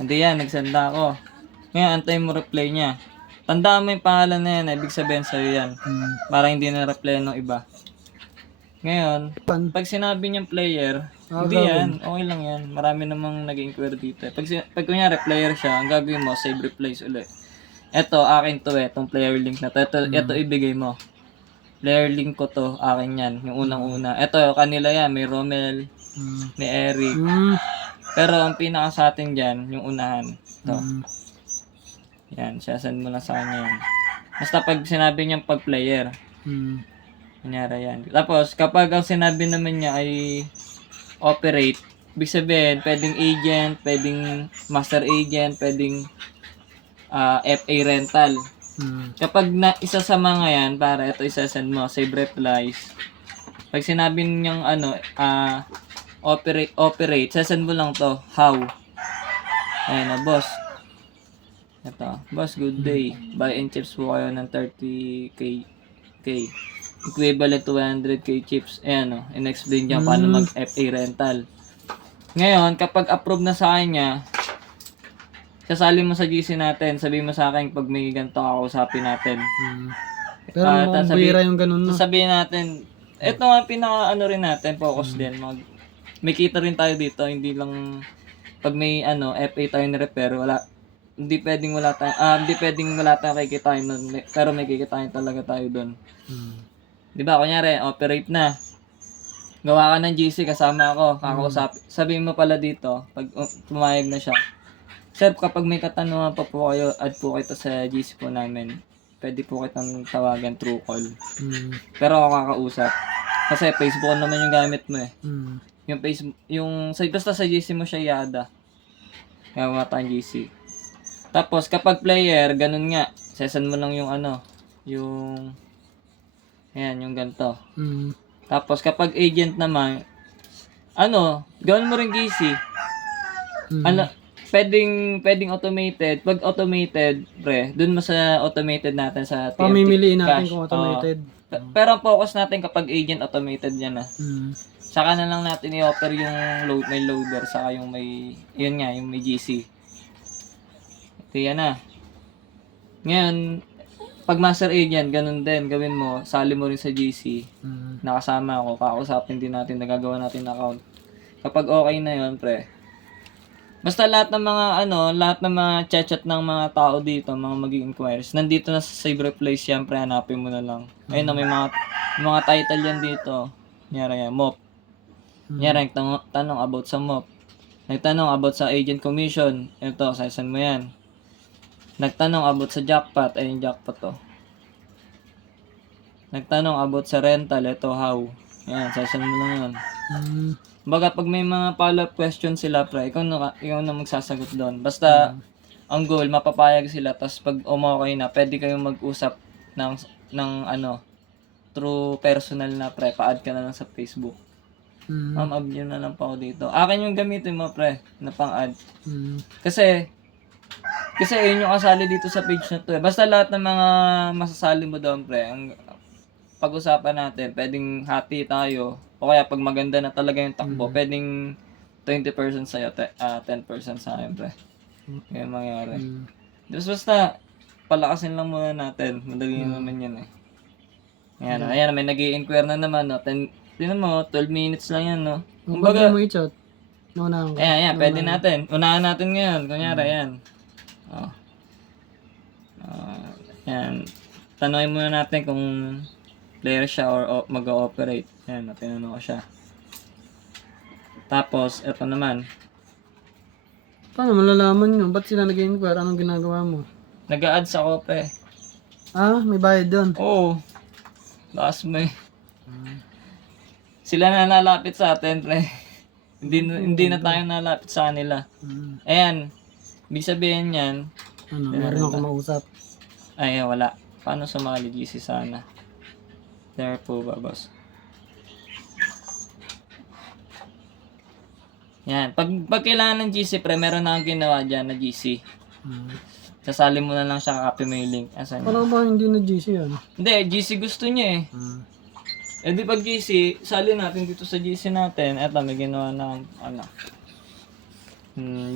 Hindi yan, nagsenda ako. Ngayon, antayin mo reply niya. Tandaan mo yung pangalan na yan, ibig sabihin sa'yo yan. Para hindi na-reply ng iba. Ngayon, pag sinabi niyang player, hindi yan, okay lang yan. Marami namang nag-inquire dito. Pag kunyari player siya, ang gagawin mo, save replies ulit. Eto, akin to itong player link na to. Ito ibigay mo. Player link ko to, akin yan, yung unang-una. Ito, kanila yan, may Romel, may Eric. Pero ang pinaka sa atin dyan, yung unahan. Ito. Yan, sasend mo lang sa kanya yan. Basta pag sinabi niyang pag-player, kunyari yan. Tapos, kapag ang sinabi naman niya ay operate, ibig sabihin, pwedeng agent, pwedeng master agent, pwedeng FA rental. Kapag isa sa mga yan, para ito isasend mo, save replies. Pag sinabi niyang operate, sasend mo lang to, how. Ayan na, boss. Ito, boss, good day. Buy and chips po kayo ng 30k. Equivalent to 100k chips. Ayan o, in-explain niya paano mag-FA rental. Ngayon, kapag approve na sa kanya, sasali mo sa GC natin. Sabihin mo sa akin pag may ganito kakausapin natin. Pero bira yung ganun, no? Sabihin natin, ito nga pinaka rin natin, focus din. May kita rin tayo dito, hindi lang pag may FA tayo ni-repair, hindi pwedeng wala tayong kikitain nun, pero may kikitain talaga tayo doon. Di ba, kunyari, operate na. Gawa ka ng GC, kasama ako, kakausap. Sabihin mo pala dito, pag pumayag na siya, sir, kapag may katanungan pa po kayo, add po kita sa GC po namin. Pwede po kitang tawagan through call. Pero ako kakausap. Kasi Facebook naman yung gamit mo eh. Yung Facebook, basta sa GC mo siya i-add. Gawa tayong GC. Tapos, kapag player, ganun nga. Sesend mo lang yung yung ganito. Tapos, kapag agent naman, gawin mo rin GC. Pwedeng automated. Pag automated, dun mo sa automated natin sa TNT pamimiliin natin cash. kung automated. Pero ang focus natin kapag agent automated yan na. Saka na lang natin i-offer yung may loader saka yung may GC. Ito yan na. Ngayon, pag master agent, ganun din. Gawin mo, sali mo rin sa GC. Nakasama ako, kakausapin din natin, nagagawa natin account. Kapag okay na yun, basta lahat ng mga chat ng mga tao dito, mga magiging inquiries, nandito na sa save replace, syempre hanapin mo na lang. Ayun na, may mga title yan dito. Nyari yan, MOP. Nyari, tanong about sa MOP. Nagtanong about sa agent commission. Ito, sasend mo yan. Nagtanong about sa jackpot. Ayun, jackpot to. Nagtanong about sa rental. Ito, how. Yan, sasend mo lang yan. Baga, pag may mga follow-up question sila, ikaw na magsasagot doon. Basta, ang goal, mapapayag sila. Tapos, pag umokay na, pwede kayong mag-usap through personal na, pa-add ka na lang sa Facebook. Ma'am, add nyo na lang pa ako dito. Akin yung gamitin mo, na pang-add. Kasi yun yung kasali dito sa page na to. Basta lahat ng mga masasali mo doon, ang pag-usapan natin, pwedeng hati tayo. O kaya pag maganda na talaga yung takbo, pwedeng 20% sa'yo, 10% sa akin, Ganyan mangyari. Basta, palakasin lang muna natin. Madali naman yan eh. Ayan, may nag-i-inquire na naman, no? Tingnan mo, 12 minutes lang yan, no? Kumbaga mo i-chat. Naunahan ko. Ayan, pwede natin. Unahan natin ngayon. Kunyari, yan. Yan. Tanongin muna natin kung player siya or mag-ooperate. Ayan, tinanong ko siya. Tapos, ito naman. Paano malalaman nyo? Ba't sila nag-inquire? Anong ginagawa mo? Nag-a-add sa kope. May bayad doon. Oo. Lakas mo eh. Sila na nalapit sa atin, Hindi na tayo nalapit sa kanila. Ayan. Ibig sabihin yan. Meron akong mausap. Ay, wala. Paano sumali GC sana? There po ba, boss? Yan. Pag kailangan ng GC, meron na akong ginawa dyan na GC. Sasali mo na lang siya, copy mo yung link. Asan Paano ba hindi na GC yan? Hindi, GC gusto niya eh. Di pag GC, sali natin dito sa GC natin. Eto, may ginawa na